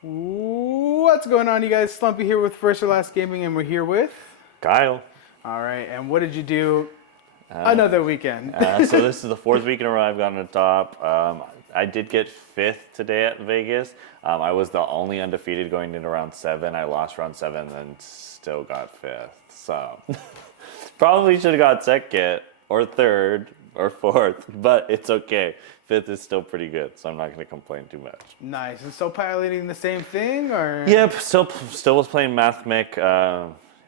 What's going on, you guys? Slumpy here with First or Last Gaming, and we're here with. Kyle. All right, and what did you do Uh, another weekend? so this is the fourth week in a row I've gotten to top. I did get fifth today at Vegas. I was the only undefeated going into round seven. I lost round seven and still got fifth. So probably should have got second or third or fourth, but it's okay. Fifth is still pretty good, so I'm not going to complain too much. Nice. And still piloting the same thing, or? Yep, still was playing Mathmech.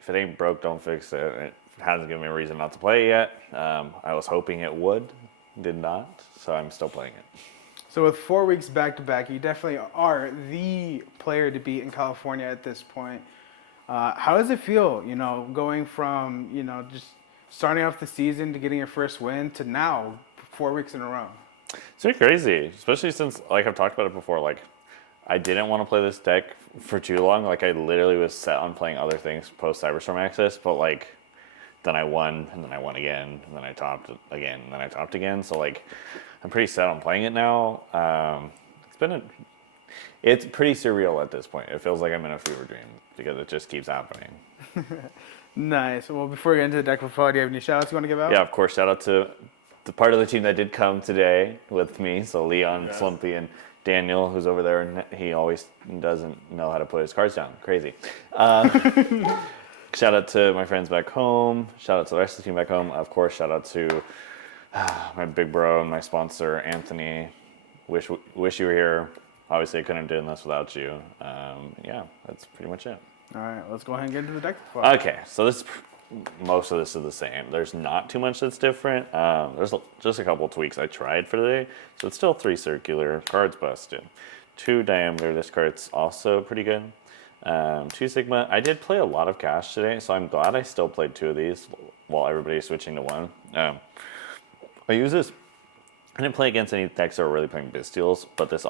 If it ain't broke, don't fix it. It hasn't given me a reason not to play it yet. I was hoping it would, did not, so I'm still playing it. So with 4 weeks back to back, you definitely are the player to beat in California at this point. How does it feel, going from, just starting off the season to getting your first win to now 4 weeks in a row? It's pretty crazy, especially since, like I've talked about it before, like I didn't want to play this deck for too long. Like I literally was set on playing other things post Cyberstorm Access, but like then I won, and then I won again, and then I topped again, and then I topped again. So like I'm pretty set on playing it now. It's pretty surreal at this point. It feels like I'm in a fever dream because it just keeps happening. Nice. Well, before we get into the deck profile, do you have any shout outs you want to give out? Yeah, of course. Shout out to the part of the team that did come today with me. So Leon, Yes. Slumpy, and Daniel, who's over there, and he always doesn't know how to put his cards down. Crazy. Shout out to my friends back home. Shout out to the rest of the team back home. Of course, shout out to my big bro and my sponsor, Anthony. Wish you were here. Obviously, I couldn't do this without you. Yeah, that's pretty much it. All right, let's go ahead and get into the deck profile. Okay, so most of this is the same. There's not too much that's different. There's just a couple tweaks I tried for today. So it's still 3 circular, cards busted. 2 diameter, this card's also pretty good. 2 sigma. I did play a lot of cash today, so I'm glad I still played 2 of these while everybody's switching to 1. I use this. I didn't play against any decks that were really playing Bystials, but this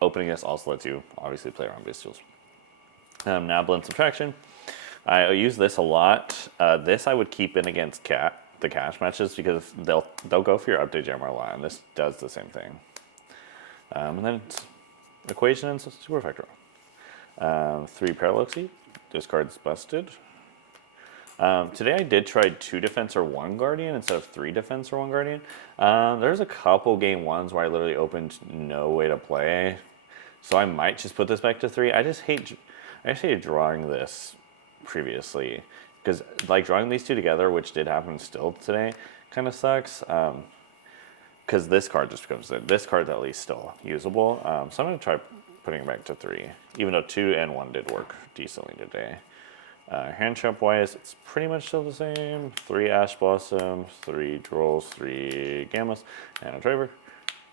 opening this also lets you obviously play around Bystials. Now blend subtraction. I use this a lot. This I would keep in against the cash matches because they'll go for your update jammer a lot, and this does the same thing. And then it's equation and superfactor. 3 paralleloxy. This card's busted. Today I did try 2 defense or 1 guardian instead of 3 defense or 1 guardian. There's a couple game ones where I literally opened no way to play, so I might just put this back to 3. I just hated drawing this previously because like drawing these 2 together, which did happen still today, kind of sucks. Because this card just becomes this card's at least still usable. So I'm gonna try putting it back to 3, even though 2 and 1 did work decently today. Hand trap wise, it's pretty much still the same. 3 Ash Blossoms, 3 Trolls, 3 Gammas, and a Driver.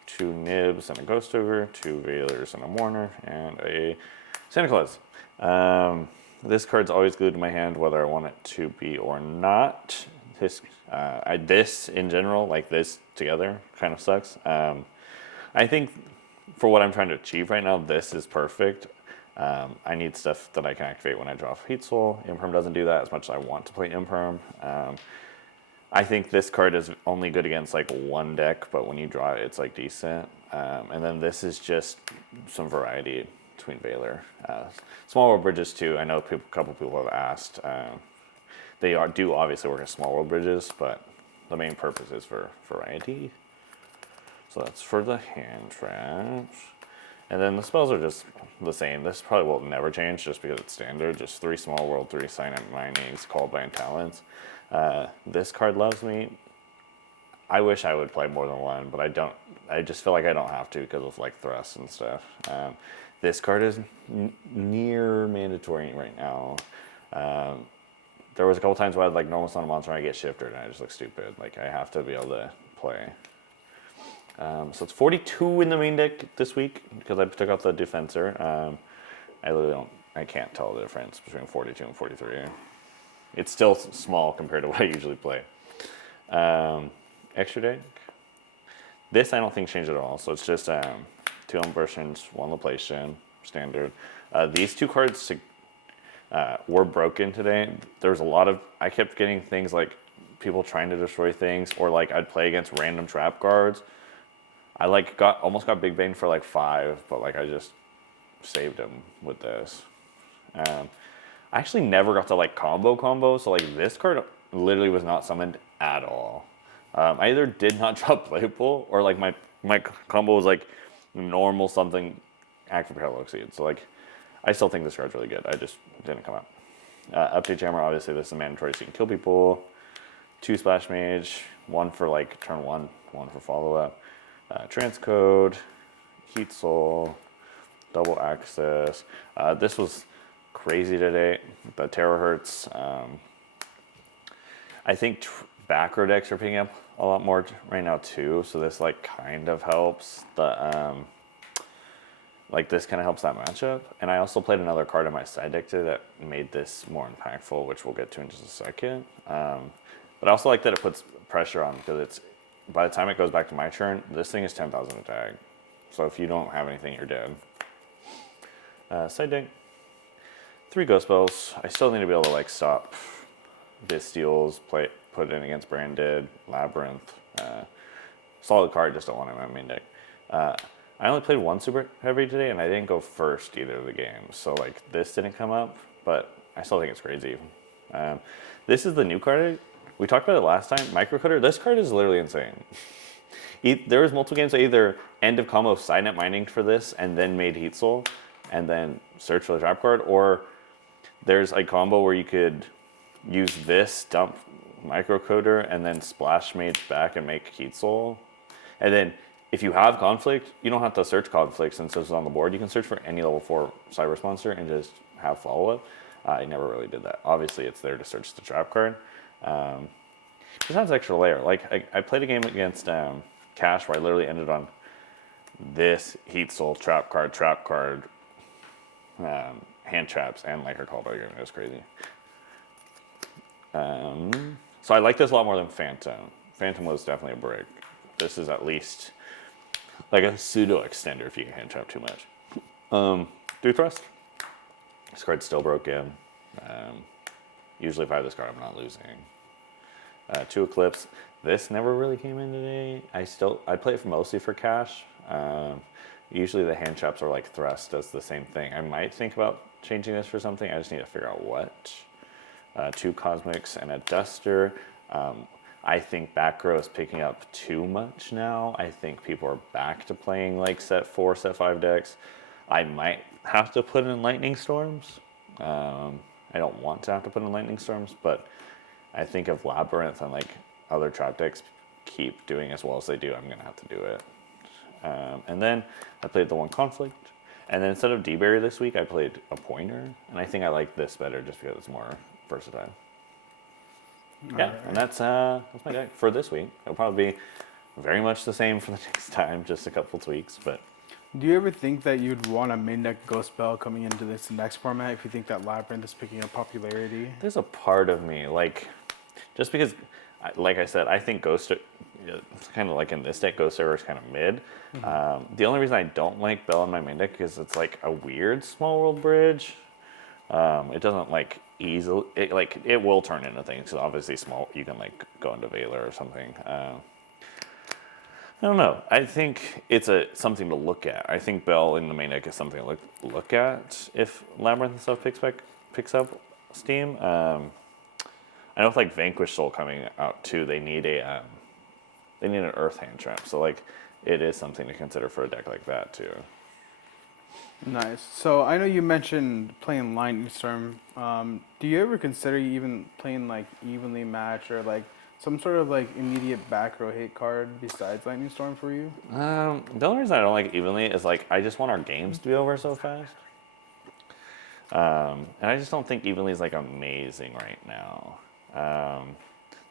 2 Nibs and a Ghost Ogre, 2 Veilers and a Mourner, and a Santa Claus. This card's always glued to my hand, whether I want it to be or not. This in general, like this together, kind of sucks. I think for what I'm trying to achieve right now, this is perfect. I need stuff that I can activate when I draw Heat Soul. Imperm doesn't do that as much as I want to play Imperm. I think this card is only good against like 1 deck, but when you draw it, it's like decent. And then this is just some variety between Veiler. Small World Bridges too. I know a couple people have asked. They do obviously work as Small World Bridges, but the main purpose is for variety. So that's for the hand traps. And then the spells are just the same. This probably will never change just because it's standard. Just 3 Small World, 3 Cyanide Minings, Called by Talents. This card loves me. I wish I would play more than 1, but I don't. I just feel like I don't have to because of like thrusts and stuff. This card is near mandatory right now. There was a couple times where I had like normal summon monster and I get shifted and I just look stupid. Like I have to be able to play. So it's 42 in the main deck this week because I took out the Defensor. I can't tell the difference between 42 and 43. It's still small compared to what I usually play. Extra deck. This I don't think changed at all. So it's just 2 Umbrations, 1 Laplation, standard. These 2 cards were broken today. There's a lot of, I kept getting things like people trying to destroy things, or like I'd play against random trap cards. I like almost got Big Bang for like 5, but like I just saved him with this. I actually never got to like combo, so like this card literally was not summoned at all. I either did not drop Playpool or like my combo was like normal something active Parallel Exceed. So like I still think this card's really good. I just didn't come out. Update Jammer, obviously this is mandatory so you can kill people. 2 Splash Mage, 1 for like turn 1, 1 for follow up. Transcode, Heat Soul, double access. This was crazy today. The Terahertz. I think back row decks are picking up a lot more right now too. So this like kind of helps. Like this kind of helps that matchup. And I also played another card in my side deck today that made this more impactful, which we'll get to in just a second. But I also like that it puts pressure on because it's by the time it goes back to my turn, this thing is 10,000 attack. So if you don't have anything, you're dead. Side deck. 3 Ghost Spells. I still need to be able to like stop Bystials, put it in against Branded, Labyrinth. Solid card, just don't want it in my main deck. I only played 1 Super Heavy today, and I didn't go first either of the games. So like this didn't come up, but I still think it's crazy. This is the new card. We talked about it last time. Microcutter. This card is literally insane. There was multiple games I either end of combo side net mining for this and then made Heat Soul and then search for the trap card, or there's a combo where you could use this, dump Microcoder, and then Splash Mage back and make Heat Soul. And then if you have Conflict, you don't have to search Conflict since it's on the board. You can search for any level 4 Cyber Monster and just have follow-up. I never really did that. Obviously, it's there to search the trap card. Just adds extra layer. Like, I played a game against Cash where I literally ended on this Heat Soul, trap card, hand traps, and like her callback. It was crazy. So I like this a lot more than Phantom. Phantom was definitely a brick. This is at least like a pseudo extender if you can hand trap too much. 3 Thrust. This card's still broken. Usually if I have this card, I'm not losing. 2 Eclipse. This never really came in today. I play it for mostly for cash. Usually the hand traps are like Thrust does the same thing. I might think about changing this for something. I just need to figure out what. 2 Cosmics and a Duster. I think back row is picking up too much now. I think people are back to playing like set 4, set 5 decks. I might have to put in Lightning Storms. I don't want to have to put in Lightning Storms, but I think if Labyrinth and like other trap decks keep doing as well as they do, I'm gonna have to do it. And then I played the 1 Conflict. And then instead of D-Berry this week, I played a Pointer. And I think I like this better just because it's more versatile. Yeah, right. And that's my deck for this week. It'll probably be very much the same for the next time, just a couple tweaks. But do you ever think that you'd want a main deck Ghost Spell coming into this next format if you think that Labyrinth is picking up popularity? There's a part of me, like, just because, like I said, I think Ghost, it's kind of like in this deck, Ghost Server is kind of mid. Mm-hmm. The only reason I don't like Bell in my main deck is it's like a weird small world bridge. It doesn't like easily, it will turn into things. So obviously small, you can like go into Valor or something. I don't know. I think it's something to look at. I think Bell in the main deck is something to look at if Labyrinth and stuff picks up steam. I know with like Vanquish Soul coming out too, they need an Earth hand trap. So like it is something to consider for a deck like that too. Nice. So I know you mentioned playing Lightning Storm. Do you ever consider even playing like Evenly Match or like some sort of like immediate back row hit card besides Lightning Storm for you? The only reason I don't like Evenly is like I just want our games to be over so fast. And I just don't think Evenly is like amazing right now.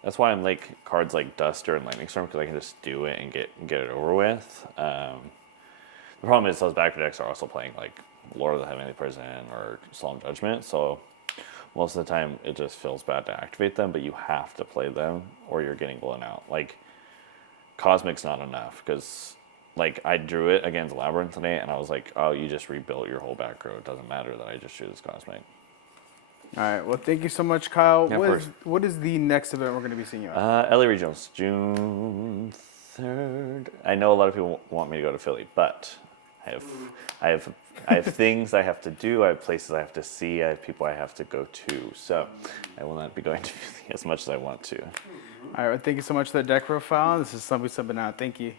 That's why I'm like cards like Duster and Lightning Storm because I can just do it and get it over with. The problem is those back row decks are also playing like Lord of the Heavenly Prison or Solemn Judgment, so most of the time it just feels bad to activate them, but you have to play them or you're getting blown out. Like Cosmic's not enough because like I drew it against Labyrinth today and I was like, oh, you just rebuilt your whole back row. It doesn't matter that I just drew this Cosmic. All right. Well, thank you so much, Kyle. Yeah, what is the next event we're going to be seeing you at? LA Regionals, June 3rd. I know a lot of people want me to go to Philly, but I have things I have to do. I have places I have to see. I have people I have to go to. So I will not be going to as much as I want to. All right, well, thank you so much for the deck profile. This is something out. Thank you.